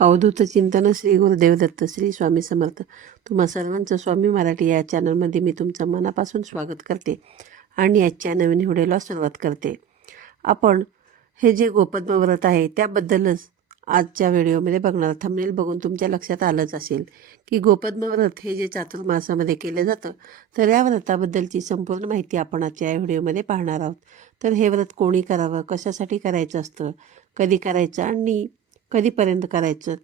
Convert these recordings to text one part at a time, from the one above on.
अवधूत चिंतन श्री गुरुदेव दत्त श्री स्वामी समर्थ. तुम्हा सर्वांचं स्वामी मराठी या चॅनलमध्ये मी तुमचं मनापासून स्वागत करते आणि आजच्या नवीन व्हिडिओला सुरुवात करते. आपण हे जे गोपद्म व्रत आहे त्याबद्दलच आजच्या व्हिडिओमध्ये बघणार. थंबनेल बघून तुमच्या लक्षात आलंच असेल की गोपद्म व्रत हे जे चातुर्मासामध्ये केलं जातं, तर या व्रताबद्दलची संपूर्ण माहिती आपण आजच्या या व्हिडिओमध्ये पाहणार आहोत. तर हे व्रत कोणी करावं, कशासाठी करायचं असतं, कधी करायचं आणि कधीपर्यंत करायचं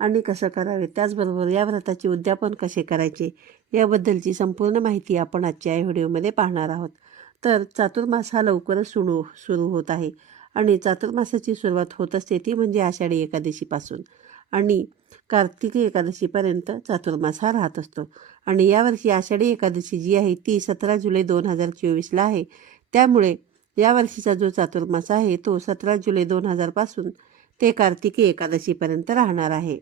आणि कसं करावे, त्याचबरोबर या व्रताचे उद्यापन कसे करायचे याबद्दलची संपूर्ण माहिती आपण आजच्या या व्हिडिओमध्ये पाहणार आहोत. तर चातुर्मास हा लवकरच सुरू होत आहे आणि चातुर्मासाची सुरुवात होत असते ती म्हणजे आषाढी एकादशीपासून आणि कार्तिकी एकादशीपर्यंत चातुर्मास हा राहत असतो. आणि यावर्षी आषाढी एकादशी जी आहे ती 17 जुलै 2024ला आहे. त्यामुळे यावर्षीचा जो चातुर्मास आहे तो 17 जुलै 2000 पासून ते कार्तिकी एकादशीपर्यंत राहणार आहे.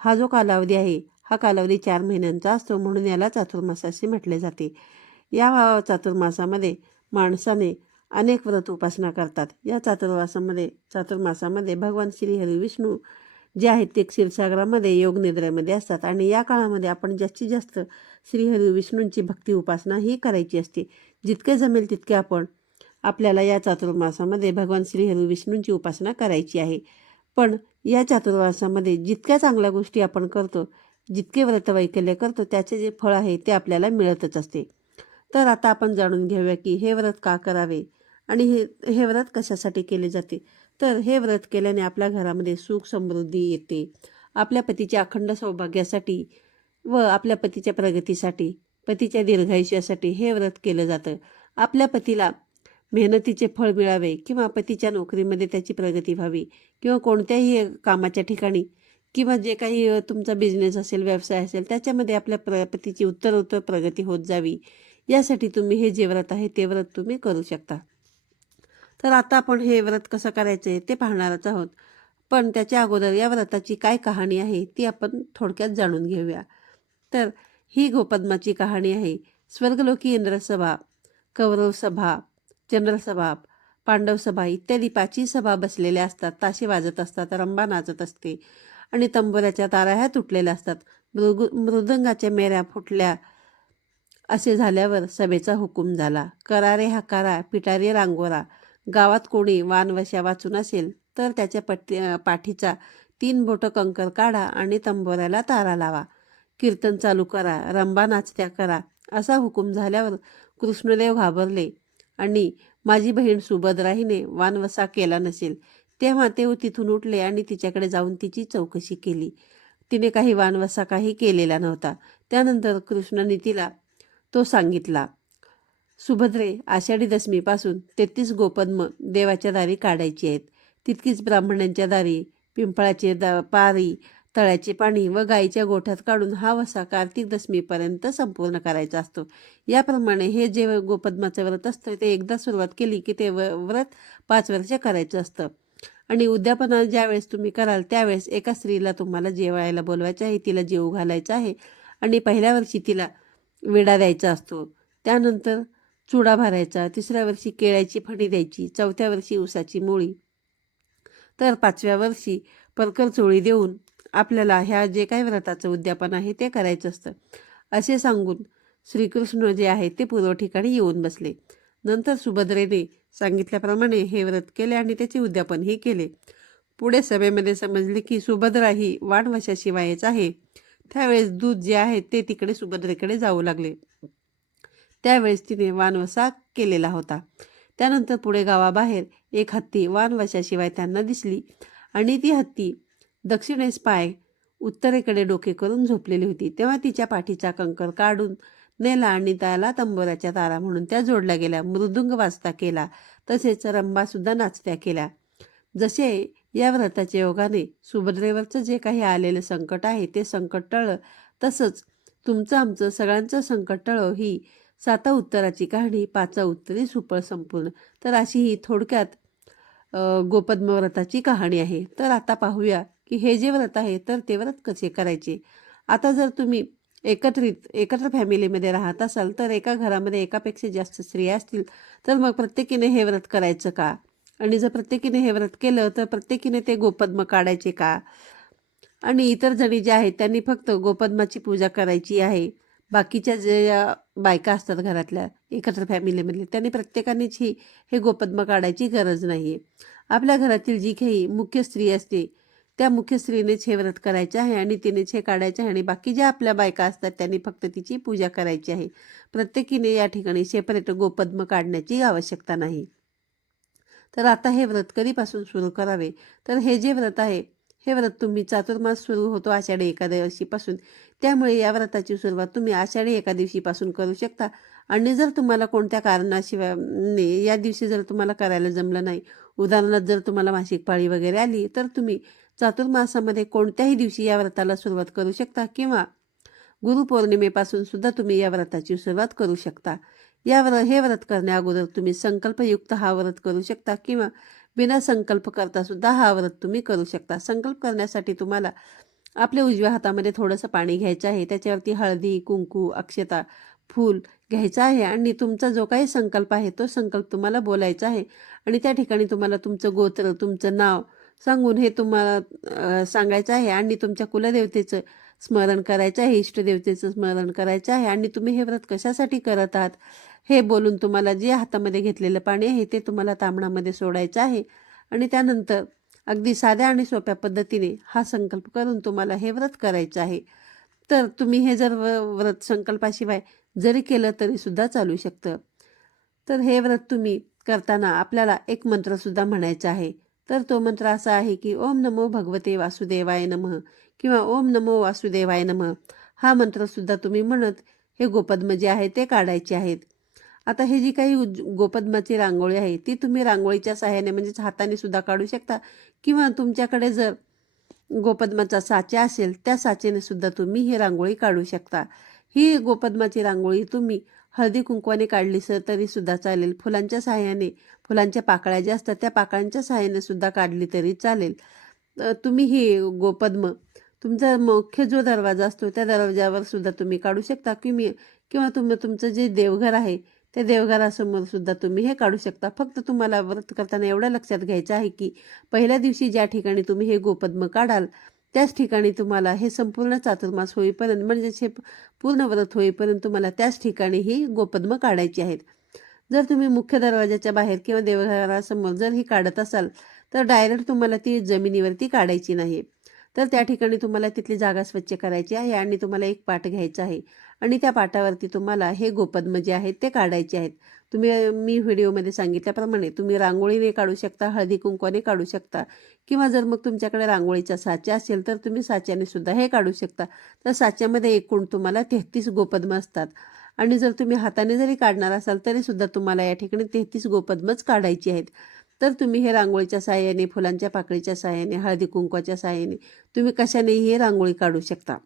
हा जो कालावधी आहे हा कालावधी 4 महिन्यांचा असतो, म्हणून याला चातुर्मास असे म्हटले जाते. या चातुर्मासामध्ये माणसाने अनेक व्रत उपासना करतात. या चातुर्मासामध्ये भगवान श्री हरी विष्णू जे आहेत ते क्षीरसागरामध्ये योग निद्रेमध्ये असतात आणि या काळामध्ये आपण जास्तीत जास्त श्रीहरी विष्णूंची भक्ती उपासना ही करायची असते. जितके जमेल तितके आपण आपल्याला या चातुर्मासामध्ये भगवान श्रीहरी विष्णूंची उपासना करायची आहे. पण या चातुर्मासामध्ये जितक्या चांगल्या गोष्टी आपण करतो, जितके व्रतवैकल्य करतो, त्याचे जे फळ आहे ते आपल्याला मिळतच असते. तर आता आपण जाणून घेऊया की हे व्रत का करावे आणि हे व्रत कशासाठी केले जाते. तर हे व्रत केल्याने आपल्या घरामध्ये सुख समृद्धी येते. आपल्या पतीच्या अखंड सौभाग्यासाठी व आपल्या पतीच्या प्रगतीसाठी, पतीच्या दीर्घायुष्यासाठी हे व्रत केलं जातं. आपल्या पतीला मेहनतीचे फळ मिळावे किंवा पतीच्या नोकरीमध्ये त्याची प्रगती व्हावी किंवा कोणत्याही कामाच्या ठिकाणी किंवा जे काही तुमचा बिझनेस असेल, व्यवसाय असेल, त्याच्यामध्ये आपल्या पतीची उत्तरोत्तर प्रगती होत जावी, यासाठी तुम्ही हे जे व्रत आहे ते व्रत तुम्ही करू शकता. तर आता आपण हे व्रत कसं करायचं आहे ते पाहणारच आहोत. पण त्याच्या अगोदर या व्रताची काय कहाणी आहे ती आपण थोडक्यात जाणून घेऊया. तर ही गोपद्माची कहाणी आहे. स्वर्गलोकी इंद्रसभा, कौरवसभा, चंद्रसभा, पांडवसभा इत्यादी 5ही सभा बसलेल्या असतात. ताशे वाजत असतात, रंबा नाचत असते आणि तंबोऱ्याच्या तारा ह्या तुटलेल्या असतात. मृदंगाच्या मेऱ्या फुटल्या. असे झाल्यावर सभेचा हुकूम झाला, करा रे हकारा, पिटारे रांगोरा. गावात कोणी वानवशा वाचून असेल तर त्याच्या पाठीचा 3 बोटं कंकर काढा आणि तंबोऱ्याला तारा लावा. कीर्तन चालू करा, रंबा नाचत्या करा. असा हुकूम झाल्यावर कृष्णदेव घाबरले आणि माझी बहीण सुभद्रा हिने वानवसा केला नसेल. तेव्हा ते तिथून उठले आणि तिच्याकडे जाऊन तिची चौकशी केली. तिने काही वानवसा काही केलेला नव्हता. त्यानंतर कृष्णाने तिला तो सांगितला, सुभद्रे, आषाढी दशमीपासून 33 गोपद्म देवाच्या दारी काढायची आहेत. तितकीच ब्राह्मणांच्या दारी, पिंपळाचे पारी, तळ्याचे पाणी व गाईच्या गोठ्यात काढून हा वसा कार्तिक दशमीपर्यंत संपूर्ण करायचा असतो. याप्रमाणे हे जे गोपद्माचं व्रत असतं ते एकदा सुरुवात केली की ते व्रत 5 वर्ष करायचं असतं. आणि उद्यापना ज्यावेळेस तुम्ही कराल त्यावेळेस एका स्त्रीला तुम्हाला जेवायला बोलवायचं आहे, तिला जेवू घालायचं आहे आणि पहिल्या वर्षी तिला विडा द्यायचा असतो. त्यानंतर चुडा भरायचा, 3ऱ्या वर्षी केळ्याची फणी द्यायची, 4थ्या वर्षी ऊसाची मुळी, तर 5व्या वर्षी परकर चोळी देऊन आपल्याला ह्या जे काही व्रताचं उद्यापन आहे ते करायचं असतं. असे सांगून श्रीकृष्ण जे आहे ते पूर्व ठिकाणी येऊन बसले. नंतर सुभद्रेने सांगितल्याप्रमाणे हे व्रत केले आणि त्याचे उद्यापनही केले. पुढे सभेमध्ये समजले की सुभद्रा ही वानवशाशिवायच आहे. त्यावेळेस दूध जे आहे ते तिकडे सुभद्रेकडे जाऊ लागले. त्यावेळेस तिने वानवसा केलेला होता. त्यानंतर पुढे गावाबाहेर एक हत्ती वानवशाशिवाय त्यांना दिसली आणि ती हत्ती दक्षिणेस पाय, उत्तरेकडे डोके करून झोपलेली होती. तेव्हा तिच्या पाठीचा कंकर काढून नेला आणि त्याला तंबोऱ्याच्या तारा म्हणून त्या जोडल्या गेल्या. मृदुंग वाजता केला, तसेच रंबासुद्धा नाचत्या केल्या. जसे या व्रताच्या योगाने सुभद्रेवरचं जे काही आलेलं संकट आहे ते संकट टळलं, तसंच तुमचं आमचं सगळ्यांचं संकट टळो ही 7 उत्तराची कहाणी 5 उत्तरी सुफळ संपूर्ण. तर अशी ही थोडक्यात गोपद्म व्रताची कहाणी आहे. तर आता पाहूया की हे जे व्रत आहे तर ते व्रत कसे करायचे. आता जर तुम्ही एकत्र फॅमिलीमध्ये राहत असाल तर एका घरामध्ये एकापेक्षा जास्त स्त्रिया असतील तर मग प्रत्येकीने हे व्रत करायचं का, आणि जर प्रत्येकीने हे व्रत केलं तर प्रत्येकीने ते गोपद्म काढायचे का, आणि इतर जणी ज्या आहेत त्यांनी फक्त गोपद्माची पूजा करायची आहे. बाकीच्या ज्या बायका असतात घरातल्या एकत्र फॅमिलीमधले त्यांनी प्रत्येकानेच हे गोपद्म काढायची गरज नाही आहे. आपल्या घरातील जी काही मुख्य स्त्री असते त्या मुख्य स्त्रीनेच हे व्रत करायचे आहे आणि तिनेच हे काढायचे आहे आणि बाकी ज्या आपल्या बायका असतात त्यांनी फक्त तिची पूजा करायची आहे. प्रत्येकीने या ठिकाणी सेपरेट गोपद्म काढण्याची आवश्यकता नाही. तर आता हे व्रत कधीपासून सुरू करावे, तर हे जे व्रत आहे हे व्रत तुम्ही चातुर्मास सुरू होतो आषाढी एकादशीपासून, त्यामुळे या व्रताची सुरुवात तुम्ही आषाढी एकादशीपासून करू शकता. आणि जर तुम्हाला कोणत्या कारणाशिवाय या दिवशी जर तुम्हाला करायला जमलं नाही, उदाहरणार्थ जर तुम्हाला मासिक पाळी वगैरे आली, तर तुम्ही चातुर्मासामध्ये कोणत्याही दिवशी या व्रताला सुरुवात करू शकता किंवा गुरुपौर्णिमेपासून सुद्धा तुम्ही या व्रताची सुरुवात करू शकता. हे व्रत करण्या अगोदर तुम्ही संकल्पयुक्त हा व्रत करू शकता किंवा बिना संकल्प करता सुद्धा हा व्रत तुम्ही करू शकता. संकल्प करण्यासाठी तुम्हाला आपल्या उजव्या हातामध्ये थोडंसं पाणी घ्यायचं आहे, त्याच्यावरती हळदी, कुंकू, अक्षता, फूल घ्यायचं आहे आणि तुमचा जो काही संकल्प आहे तो संकल्प तुम्हाला बोलायचा आहे आणि त्या ठिकाणी तुम्हाला तुमचं गोत्र, तुमचं नाव सांगून हे तुम्हाला सांगायचं आहे आणि तुमच्या कुलदेवतेचं स्मरण करायचं आहे, इष्टदेवतेचं स्मरण करायचं आहे आणि तुम्ही हे व्रत कशासाठी करत आहात हे बोलून तुम्हाला जे हातामध्ये घेतलेलं पाणी आहे ते तुम्हाला तांबणामध्ये सोडायचं आहे आणि त्यानंतर अगदी साध्या आणि सोप्या पद्धतीने हा संकल्प करून तुम्हाला हे व्रत करायचं आहे. तर तुम्ही हे जर व्रत संकल्पाशिवाय जरी केलं तरी सुद्धा चालू शकतं. तर हे व्रत तुम्ही करताना आपल्याला एक मंत्रसुद्धा म्हणायचा आहे. तर तो मंत्र असा आहे की ओम नमो भगवते वासुदेवाय नमः किंवा ओम नमो वासुदेवाय नमः. हा मंत्रसुद्धा तुम्ही म्हणत हे गोपद्म जे आहे ते काढायचे आहेत. आता हे जी काही गोपद्माची रांगोळी आहे ती तुम्ही रांगोळीच्या सहाय्याने म्हणजेच हाताने सुद्धा काढू शकता किंवा तुमच्याकडे जर गोपद्माचा साचा असेल त्या साचेने सुद्धा तुम्ही ही रांगोळी काढू शकता. ही गोपद्माची रांगोळी तुम्ही हळदी कुंकवाने काढली तरी सुद्धा चालेल. फुलांच्या सहाय्याने, फुलांच्या पाकळ्या ज्या असतात त्या पाकळ्यांच्या सहाय्याने सुद्धा काढली तरी चालेल. तुम्ही ही गोपद्म तुमचा मुख्य जो दरवाजा असतो त्या दरवाजावर सुद्धा तुम्ही काढू शकता किंवा तुमचं जे देवघर आहे त्या देवघरासमोर सुद्धा तुम्ही हे काढू शकता. फक्त तुम्हाला व्रत करताना एवढं लक्षात घ्यायचं आहे की पहिल्या दिवशी ज्या ठिकाणी तुम्ही हे गोपद्म काढाल त्याच ठिकाणी तुम्हाला हे संपूर्ण चातुर्मास होईपर्यंत म्हणजेच हे पूर्ण व्रत होईपर्यंत तुम्हाला त्याच ठिकाणी ही गोपद्म काढायची आहेत. जर तुम्ही मुख्य दरवाजाच्या बाहेर किंवा देवघरासमोर जर ही काढत असाल तर डायरेक्ट तुम्हाला ती जमिनीवरती काढायची नाही. तर त्या ठिकाणी तुम्हाला तिथली जागा स्वच्छ करायची आहे आणि तुम्हाला एक पाट घ्यायचा आहे आणि त्या पाटावरती तुम्हाला हे गोपद्म जे आहेत ते काढायचे आहेत. मी व्हिडिओमध्ये सांगितल्याप्रमाणे तुम्ही रांगोळीने काढू शकता, हळदी कुंकवाने काढू शकता किंवा जर मग तुमच्याकडे रांगोळीचा साचा असेल तर तुम्ही साच्याने सुद्धा हे काढू शकता. तर साच्यामध्ये एकूण तुम्हाला 33 गोपद्म असतात आणि जर तुम्ही हाताने जरी काढणार असाल तरी सुद्धा तुम्हाला या ठिकाणी 33 गोपद्मच काढायची आहेत. तर तुम्ही हे रांगोळीच्या सहाय्याने, फुलांच्या पाकळीच्या सहाय्याने, हळदी कुंकवाच्या सहाय्याने तुम्ही कशानेही हे रांगोळी काढू शकता.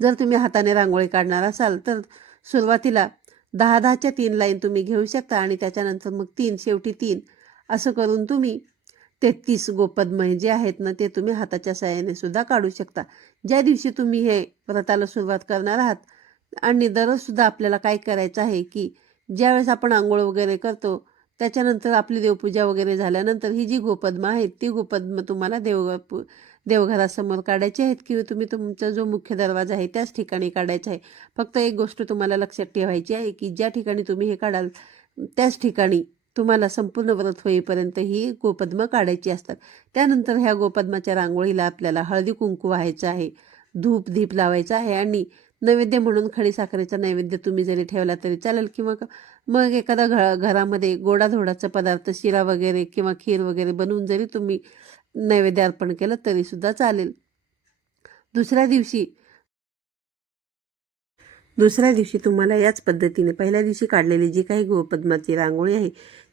जर तुम्ही हाताने रांगोळी काढणार असाल तर सुरुवातीला 10-10च्या 3 लाईन तुम्ही घेऊ शकता आणि त्याच्यानंतर मग 3 शेवटी 3 असं करून तुम्ही 33 गोपद्म जे आहेत ना ते तुम्ही हाताच्या सहाय्याने सुद्धा काढू शकता. ज्या दिवशी तुम्ही हे व्रताला सुरुवात करणार आहात आणि दररोज सुद्धा आपल्याला काय करायचं आहे की ज्यावेळेस आपण आंघोळ वगैरे करतो त्याच्यानंतर आपली देवपूजा वगैरे झाल्यानंतर ही जी गोपद्म आहेत ती गोपद्म तुम्हाला देवघरासमोर काढायची आहेत किंवा तुम्ही तुमचा जो मुख्य दरवाजा आहे त्याच ठिकाणी काढायचा आहे. फक्त एक गोष्ट तुम्हाला लक्षात ठेवायची आहे की ज्या ठिकाणी तुम्ही हे काढाल त्याच ठिकाणी तुम्हाला संपूर्ण व्रत होईपर्यंत ही गोपद्म काढायची असतात. त्यानंतर ह्या गोपद्माच्या रांगोळीला आपल्याला हळदी कुंकू व्हायचं आहे, धूप दीप लावायचा आहे आणि नैवेद्य म्हणून खडीसाखरेचा नैवेद्य तुम्ही जरी ठेवला तरी चालेल किंवा मग एखादा घरामध्ये गोडाधोडाचा पदार्थ शिरा वगैरे किंवा खीर वगैरे बनवून जरी तुम्ही नैवेद्य अर्पण केलं तरी सुद्धा चालेल. दुसऱ्या दिवशी तुम्हाला याच पद्धतीने पहिल्या दिवशी काढलेली जी काही गोपद्माची रांगोळी आहे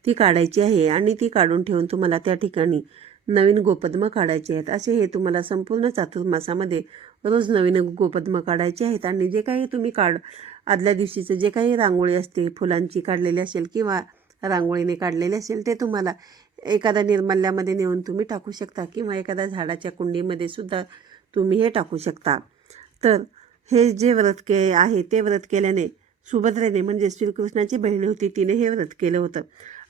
ती काढायची आहे आणि ती काढून ठेवून तुम्हाला त्या ठिकाणी नवीन गोपद्म काढायचे आहेत. असे हे तुम्हाला संपूर्ण चातुर्मासामध्ये रोज नवीन गोपद्म काढायचे आहेत आणि जे काही तुम्ही आदल्या दिवशीचं जे काही रांगोळी असते फुलांची काढलेली असेल किंवा रांगोळीने काढलेली असेल ते तुम्हाला एखाद्या निर्माल्यामध्ये नेऊन तुम्ही टाकू शकता किंवा एखाद्या झाडाच्या कुंडीमध्ये सुद्धा तुम्ही हे टाकू शकता. तर हे जे व्रत आहे ते व्रत केल्याने सुभद्रेने म्हणजे श्रीकृष्णाची बहीण होती तिने हे व्रत केलं होतं.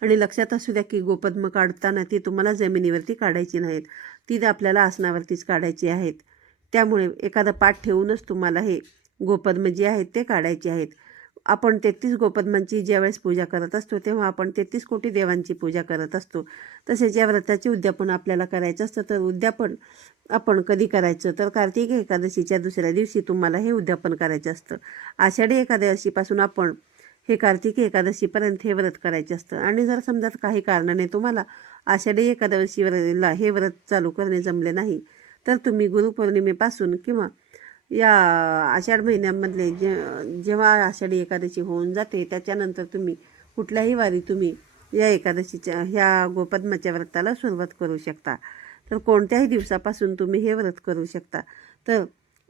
आणि लक्षात असू द्या की गोपद्म काढताना ती तुम्हाला जमिनीवरती काढायची नाहीत, ती आपल्याला आसनावरतीच काढायची आहेत. त्यामुळे एखादा पाठ ठेवूनच तुम्हाला हे गोपद्म जे आहेत ते काढायचे आहेत. आपण 33 गोपद्मांची ज्यावेळेस पूजा करत असतो तेव्हा आपण 33 कोटी देवांची पूजा करत असतो. तसेच या व्रताचे उद्यापन आपल्याला करायचं असतं. तर उद्यापन आपण कधी करायचं, तर कार्तिक एकादशीच्या दुसऱ्या दिवशी तुम्हाला हे उद्यापन करायचं असतं. आषाढी एकादशीपासून आपण हे कार्तिकी एकादशीपर्यंत हे व्रत करायचे असतं. आणि जर समजा काही कारणाने तुम्हाला आषाढी एकादशीला हे व्रत चालू करणे जमले नाही, तर तुम्ही गुरुपौर्णिमेपासून किंवा या आषाढ महिन्यामधले जेव्हा आषाढी एकादशी होऊन जाते त्याच्यानंतर तुम्ही कुठल्याही वारी तुम्ही या एकादशीच्या ह्या गोपद्माच्या व्रताला सुरुवात करू शकता. तर कोणत्याही दिवसापासून तुम्ही हे व्रत करू शकता. तर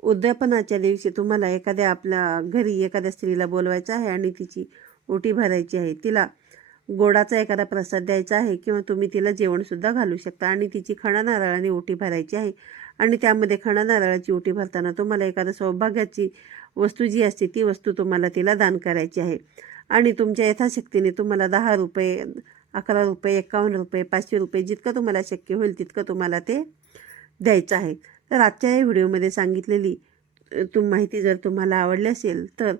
उद्यापनाच्या दिवशी तुम्हाला एखाद्या आपल्या घरी एखाद्या स्त्रीला बोलवायचं आहे आणि तिची ओटी भरायची आहे. तिला गोडाचा एखादा प्रसाद द्यायचा आहे किंवा तुम्ही तिला जेवणसुद्धा घालू शकता आणि तिची खणा नारळाने ओटी भरायची आहे. आणि त्यामध्ये खणा नारळाची ओटी भरताना तुम्हाला एखादा सौभाग्याची वस्तू जी असते ती वस्तू तुम्हाला तिला दान करायची आहे. आणि तुमच्या यथाशक्तीने तुम्हाला 10 रुपये, 11 रुपये, 51 रुपये, 500 रुपये जितकं तुम्हाला शक्य होईल तितकं तुम्हाला ते द्यायचं आहे. तर आजच्या या व्हिडिओमध्ये सांगितलेली माहिती जर तुम्हाला आवडली असेल तर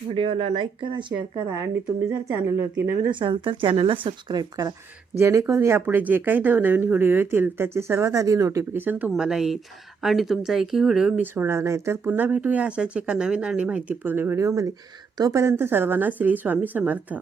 व्हिडिओला लाईक करा, शेअर करा आणि तुम्ही जर चॅनलवरती नवीन असाल तर चॅनलला सबस्क्राईब करा, जेणेकरून यापुढे जे काही नवनवीन व्हिडिओ येतील त्याचे सर्वात आधी नोटिफिकेशन तुम्हाला येईल आणि तुमचा एकही व्हिडिओ मिस होणार नाही. तर पुन्हा भेटूया अशाच एका नवीन आणि माहितीपूर्ण व्हिडिओमध्ये. तोपर्यंत सर्वांना श्री स्वामी समर्थ.